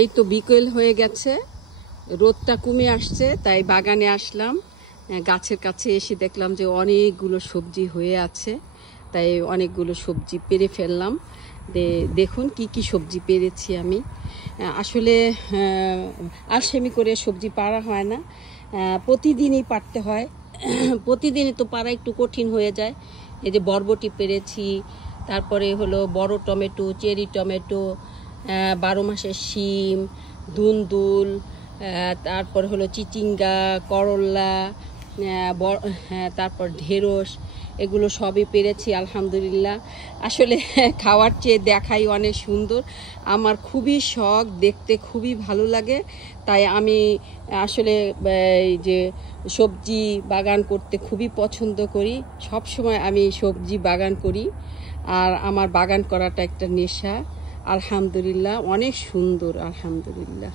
এই তো বিকেল হয়ে গেছে, রোদটা কমে আসছে, তাই বাগানে আসলাম। গাছের কাছে এসে দেখলাম যে অনেকগুলো সবজি হয়ে আছে, তাই অনেকগুলো সবজি পেড়ে ফেললাম। দেখুন কি কি সবজি পেরেছি আমি। আসলে আলসেমি করে সবজি পাড়া হয় না, প্রতিদিনই পাড়তে হয়। প্রতিদিনই তো পাড়া একটু কঠিন হয়ে যায়। এই যে বরবটি পেরেছি, তারপরে হলো বড় টমেটো, চেরি টমেটো, 12 মাসের শিম, দুন্দুল, তারপর হলো চিচিঙ্গা, করল্লা, তারপর ঢেঁড়স, এগুলো সবই পেরেছি আলহামদুলিল্লাহ। আসলে খাওয়ার চেয়ে দেখাই অনেক সুন্দর, আমার খুবই শখ, দেখতে খুবই ভালো লাগে। তাই আমি আসলে এই যে সবজি বাগান করতে খুবই পছন্দ করি। সব সময় আমি সবজি বাগান করি, আর আমার বাগান করাটা একটা নেশা। আলহামদুলিল্লাহ, অনেক সুন্দর আলহামদুলিল্লাহ।